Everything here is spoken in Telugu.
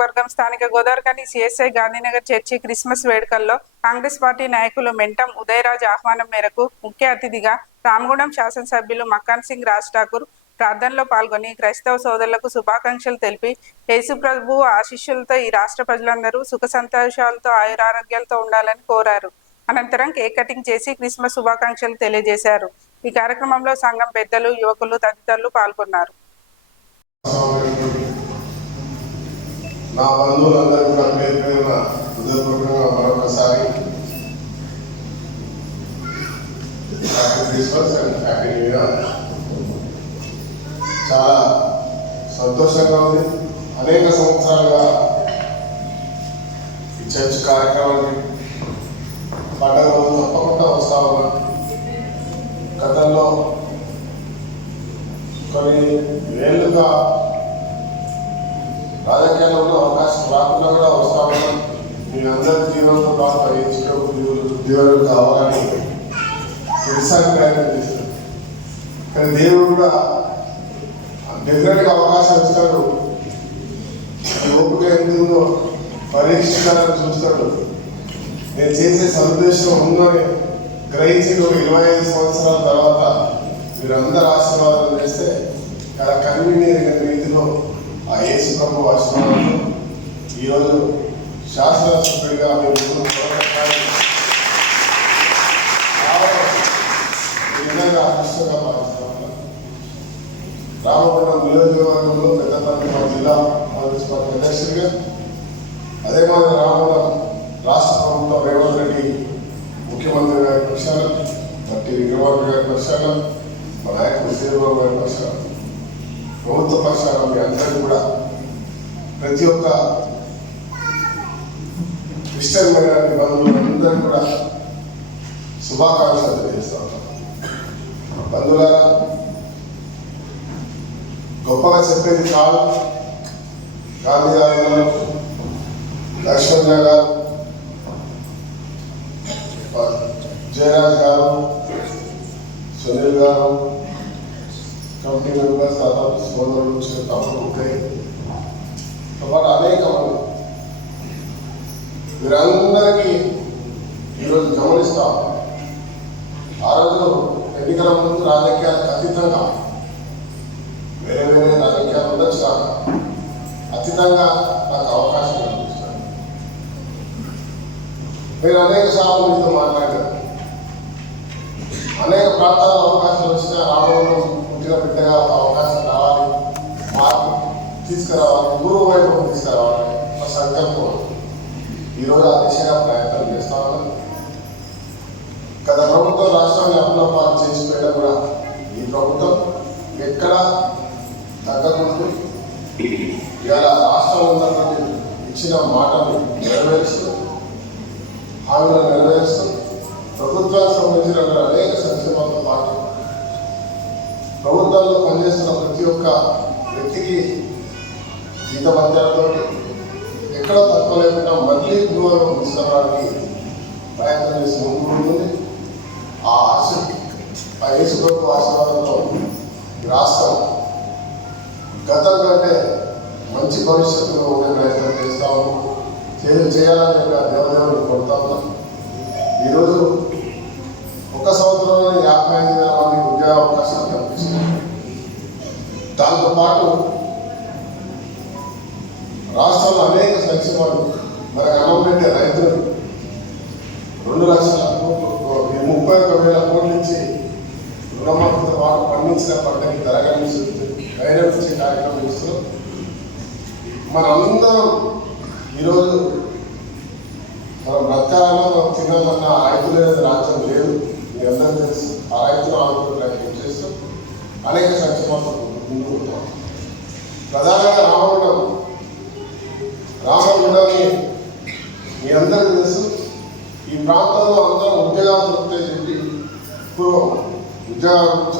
నియోజకవర్గం స్థానిక Godavarikhani CSI Gandhinagar church Christmas వేడుకల్లో కాంగ్రెస్ పార్టీ నాయకులు మెంటం ఉదయరాజ్ ఆహ్వానం మేరకు ముఖ్య అతిథిగా రామగుండం శాసనసభ్యులు మక్కాన్ సింగ్ రాజ్ ఠాకూర్ ప్రార్థనలో పాల్గొని క్రైస్తవ సోదరులకు శుభాకాంక్షలు తెలిపి యేసుప్రభు ఆశీస్సులతో ఈ రాష్ట్ర ప్రజలందరూ సుఖ సంతోషాలతో ఆయురారోగ్యాలతో ఉండాలని కోరారు. అనంతరం కేక్ కటింగ్ చేసి క్రిస్మస్ శుభాకాంక్షలు తెలియజేశారు. ఈ కార్యక్రమంలో సంఘం పెద్దలు, యువకులు తదితరులు పాల్గొన్నారు. నా బంధువులందరూ కూడా పేరు పేరున హృదయపూర్వకంగా మరొకసారి happy Christmas and happy new year. చాలా సంతోషంగా ఉంది. అనేక సంవత్సరాలుగా ఈ చర్చ్ కార్యక్రమానికి పండుగ రోజు తప్పకుండా వస్తా ఉన్నా. గతంలో కొన్ని ఏళ్ళుగా రాజకీయాల్లో అవకాశం రాకుండా కూడా వస్తా ఉన్నాం. మీ అందరి జీవనంతో పాటు ఉద్యోగులు కావాలని తెలుసానికి ప్రయత్నం చేశారు. కానీ దేవుడు కూడా డెఫినెట్గా అవకాశం ఇస్తాడు. ఓపిక ఎందులో పరీక్షించాలని చూస్తాడు. నేను చేసే సదుద్దేశం ఉందని గ్రహించి 25 సంవత్సరాల తర్వాత మీరందరూ ఆశీర్వాదం చేస్తే చాలా కన్వీనియంట్ రీతిలో ఆ యేసు ప్రభు ఆశీర్వాదంతో ఈరోజు శాసనసభ్యుడిగా మేము విధంగా అదృష్టంగా భావిస్తాం. రామగుండం నియోజకవర్గంలో పెద్దపల్లి జిల్లా కాంగ్రెస్ పార్టీ అధ్యక్షుడిగా, అదే మాదిరి రామగుండం రాష్ట్ర ప్రభుత్వం రేవంత్ రెడ్డి ముఖ్యమంత్రి గారి పక్షాన, మట్టి విక్రమార్క గారి పక్షాన, మా నాయకుడు శ్రీబాబు గారి పక్షాన, ప్రభుత్వ పక్షాన మీ అందరికీ కూడా ప్రతి ఒక్క క్రిస్టియన్ మైనారిటీ బంధువులందరూ కూడా శుభాకాంక్షలు తెలియజేస్తా ఉంటాం. బంధువులారా, గొప్పగా చెప్పేది కాదు. గాంధీ గారు, లక్ష్మణ గారు, జయరాజ్ గారు, సునీల్ గారు, కమిటీ మెంబర్స్, దాదాపు సోదరులు, తమ్ముడు ఉంటాయి, అనేక మంది వీరందరికీ ఈరోజు గమనిస్తాం. ఆ రోజు ఎన్నికల ముందు రాజకీయాలకు అతీతంగా వేరే వేరే రాజకీయాలు ఉండొచ్చు, అతీతంగా నాకు అవకాశం కల్పిస్తాను. నేను అనేక సార్లు మీతో మాట్లాడాను. అనేక ప్రాంతాల్లో అవకాశాలు వచ్చినా రావడం పుట్టిన బిడ్డగా అవకాశం రావాలి, మార్పు తీసుకురావాలి, పూర్వ వైపు తీసుకురావాలి మా సంకల్పం. ఈరోజు ఆ దిశగా ప్రయత్నం చేస్తా ఉన్నాను. గత ప్రభుత్వం రాష్ట్రాన్ని అప్పులపాలు చేసిపోయినా కూడా ఈ ప్రభుత్వం ఎక్కడ తగ్గకుండా ఇవాళ రాష్ట్రం ఉన్నటువంటి ఇచ్చిన మాటలు నెరవేరుస్తూ, హామీలను నెరవేరుస్తూ, ప్రభుత్వానికి సంబంధించిన అనేక సంక్షేమాలతో పాటు ప్రభుత్వాల్లో పనిచేస్తున్న ప్రతి ఒక్క వ్యక్తికి జీతభత్యాలతో ఎక్కడ తక్కువ లేకుండా మళ్ళీ గృహంలో తీసుకురావడానికి ప్రయత్నం చేసి ముందుకుంటుంది. ఆ యేసుప్రభు ఆశీర్వాదంతో రాష్ట్రం గతం కంటే మంచి భవిష్యత్తులో ఉండే ప్రయత్నం చేస్తా ఉన్నాం. చేయాలని చెప్పి ఆ దేవదేవుని కొడతా ఉన్నాం. ఈరోజు ఒక సంవత్సరంలో 55,000 మందికి ఉద్యోగ అవకాశాలు కల్పించారు. దాంతోపాటు రాష్ట్రంలో అనేక సంక్షేమాలు మనకు అన్నం పెట్టే రైతులు 2 లక్షల కోట్లు, 31,000 కోట్ల నుంచి రుణమాఫీతో పాటు పండించిన పంటకి ధరగలించే కార్యక్రమం ఇస్తున్నాం. మనందరం ఈరోజు మనం బ్రతకాలన్నా మనం తినాలన్నా రైతులు అనేది రాజ్యం లేదు, మీ అందరూ తెలుసు. ఆ రైతులు ఆందోళన ప్రయత్నం చేస్తూ అనేక సంక్షేమాలు ముందుకుంటాం. ప్రధానంగా రామగుండాన్ని మీ అందరికీ తెలుసు. ఈ ప్రాంతంలో అందరం ఉద్యోగాలు దొరుకుతాయి చెప్పి పూర్వం ఉద్యోగాల గురించి